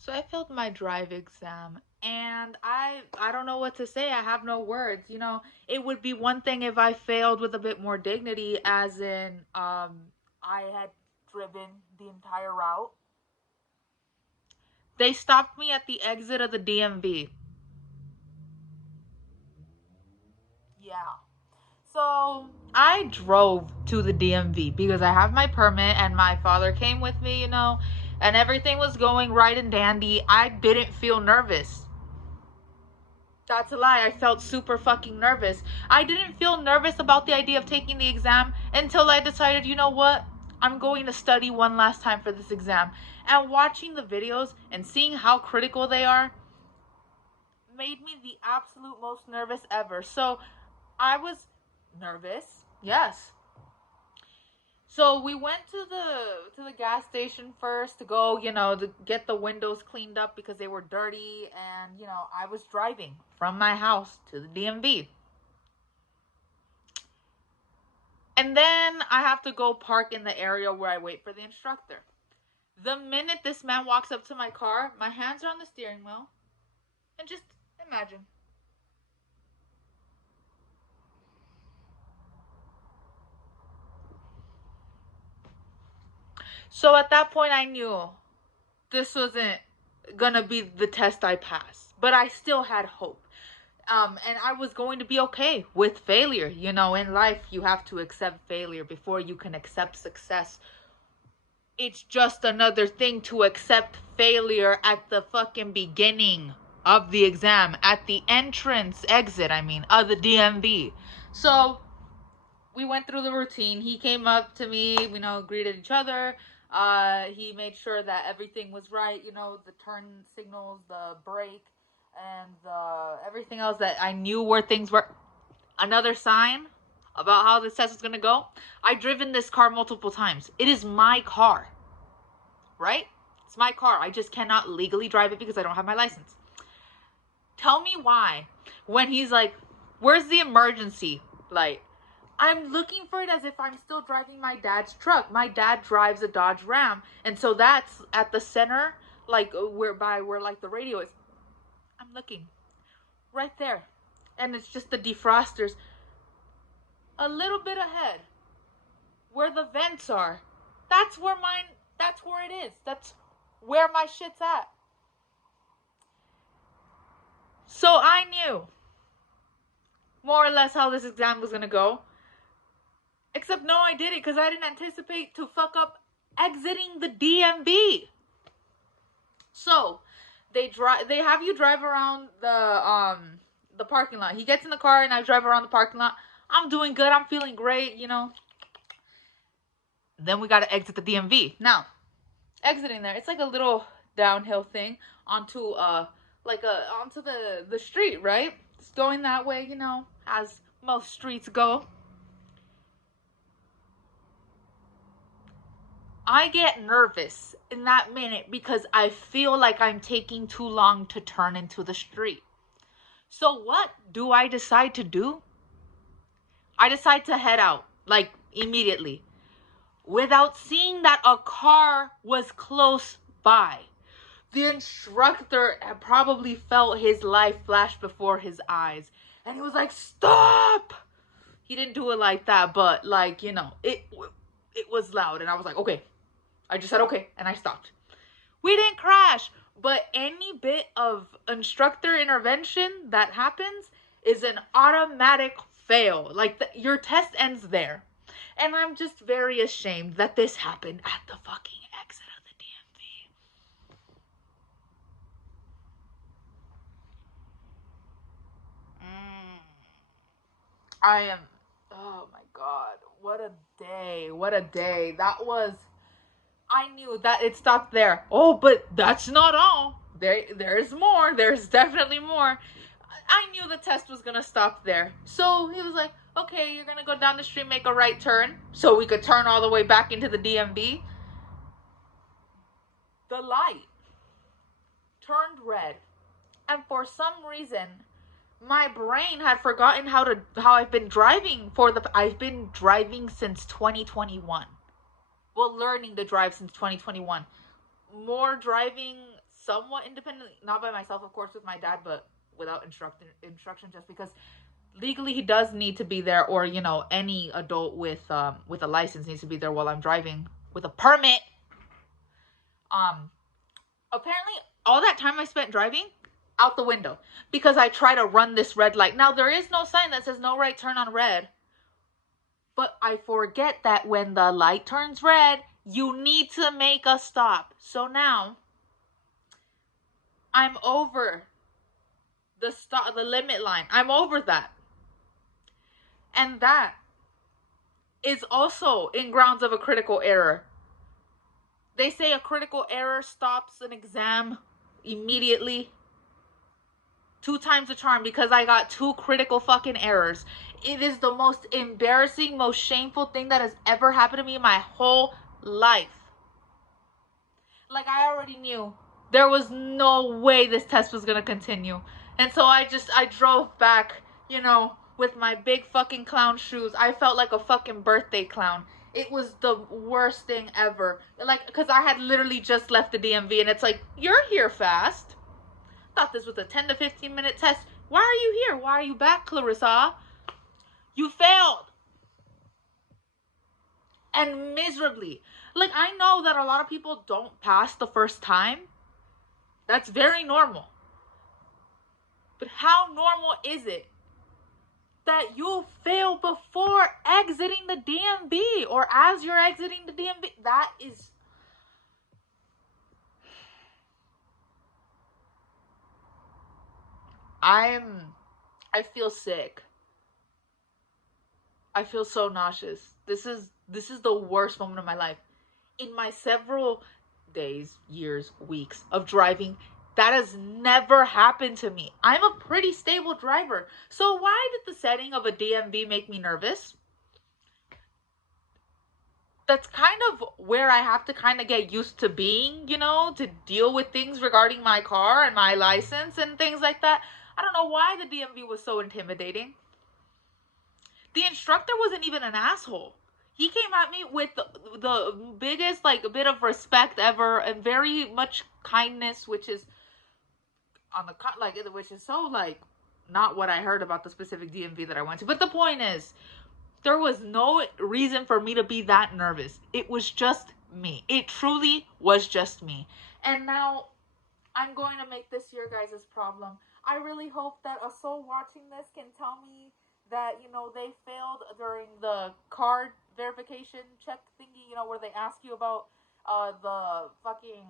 So I failed my drive exam and I don't know what to say. I have no words. It would be one thing if I failed with a bit more dignity, as in I had driven the entire route. They stopped me at the exit of the DMV. Yeah. So I drove to the DMV because I have my permit and my father came with me, and everything was going right and dandy. I didn't feel nervous. That's a lie. I felt super fucking nervous. I didn't feel nervous about the idea of taking the exam until I decided, you know what? I'm going to study one last time for this exam. And watching the videos and seeing how critical they are made me the absolute most nervous ever. So I was nervous. Yes. So we went to the gas station first to go, to get the windows cleaned up because they were dirty, and I was driving from my house to the DMV. And then I have to go park in the area where I wait for the instructor. The minute this man walks up to my car, my hands are on the steering wheel, and just imagine. So at that point I knew this wasn't gonna be the test I passed, but I still had hope. And I was going to be okay with failure. In life, you have to accept failure before you can accept success. It's just another thing to accept failure at the fucking beginning of the exam, at the exit, of the DMV. So we went through the routine. He came up to me, greeted each other. He made sure that everything was right, the turn signals, the brake, and everything else, that I knew where things were. Another sign about how this test is going to go. I've driven this car multiple times. It is my car, right? It's my car. I just cannot legally drive it because I don't have my license. Tell me why, when he's like, where's the emergency light? I'm looking for it as if I'm still driving my dad's truck. My dad drives a Dodge Ram, and so that's at the center, like where like the radio is. I'm looking right there, and it's just the defrosters a little bit ahead where the vents are. That's where it is. That's where my shit's at. So I knew more or less how this exam was gonna go. Except no, I didn't, because I didn't anticipate to fuck up exiting the DMV. So they have you drive around the parking lot. He gets in the car and I drive around the parking lot. I'm doing good. I'm feeling great, Then we got to exit the DMV. Now, exiting there, it's like a little downhill thing onto onto the street, right? It's going that way, as most streets go. I get nervous in that minute because I feel like I'm taking too long to turn into the street. So what do I decide to do? I decide to head out, like immediately, without seeing that a car was close by. The instructor had probably felt his life flash before his eyes, and he was like, "Stop!" He didn't do it like that, but it was loud, and I was like, okay. I just said okay, and I stopped. We didn't crash, but any bit of instructor intervention that happens is an automatic fail. Like, your test ends there. And I'm just very ashamed that this happened at the fucking exit of the DMV. I am, oh my God, what a day. What a day. I knew that it stopped there. Oh, but that's not all. There's more. There's definitely more. I knew the test was gonna stop there. So he was like, okay, you're gonna go down the street, make a right turn, so we could turn all the way back into the DMV. The light turned red. And for some reason, my brain had forgotten how I've been driving I've been driving since 2021. Well, learning to drive since 2021. More driving somewhat independently, not by myself, of course, with my dad, but without instruction, just because legally he does need to be there, or you know, any adult with a license needs to be there while I'm driving with a permit. Apparently all that time I spent driving, out the window, because I try to run this red light. Now there is no sign that says no right turn on red, but I forget that when the light turns red, you need to make a stop. So now I'm over the limit line. I'm over that. And that is also in grounds of a critical error. They say a critical error stops an exam immediately. 2 times the charm, because I got 2 critical fucking errors. It is the most embarrassing, most shameful thing that has ever happened to me in my whole life. Like, I already knew there was no way this test was gonna continue. And so I drove back, you know, with my big fucking clown shoes. I felt like a fucking birthday clown. It was the worst thing ever. Like, because I had literally just left the DMV, and it's like, you're here fast. Thought this was a 10 to 15 minute test. Why are you here? Why are you back, Clarissa? You failed. And miserably. Like, I know that a lot of people don't pass the first time. That's very normal. But how normal is it that you fail before exiting the DMV, or as you're exiting the DMV? That is... I feel sick. I feel so nauseous. This is the worst moment of my life. In my several days, years, weeks of driving, that has never happened to me. I'm a pretty stable driver. So why did the setting of a DMV make me nervous? That's kind of where I have to kind of get used to being, you know, to deal with things regarding my car and my license and things like that. I don't know why the DMV was so intimidating. The instructor wasn't even an asshole. He came at me with the biggest, like, a bit of respect ever, and very much kindness, which is which is so, like, not what I heard about the specific DMV that I went to. But the point is, there was no reason for me to be that nervous. It was just me. It truly was just me. And now I'm going to make this your guys' problem. I really hope that a soul watching this can tell me that, you know, they failed during the card verification check thingy, you know, where they ask you about the fucking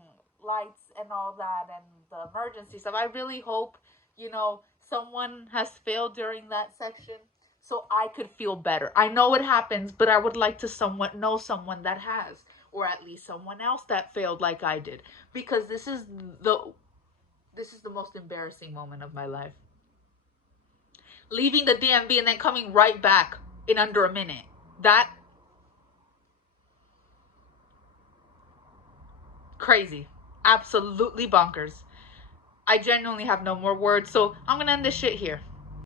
lights and all that, and the emergency stuff. I really hope, you know, someone has failed during that section, so I could feel better. I know it happens, but I would like to know someone that has, or at least someone else that failed like I did, because this is the most embarrassing moment of my life. Leaving the DMV and then coming right back in under a minute. That... crazy. Absolutely bonkers. I genuinely have no more words, so I'm gonna end this shit here.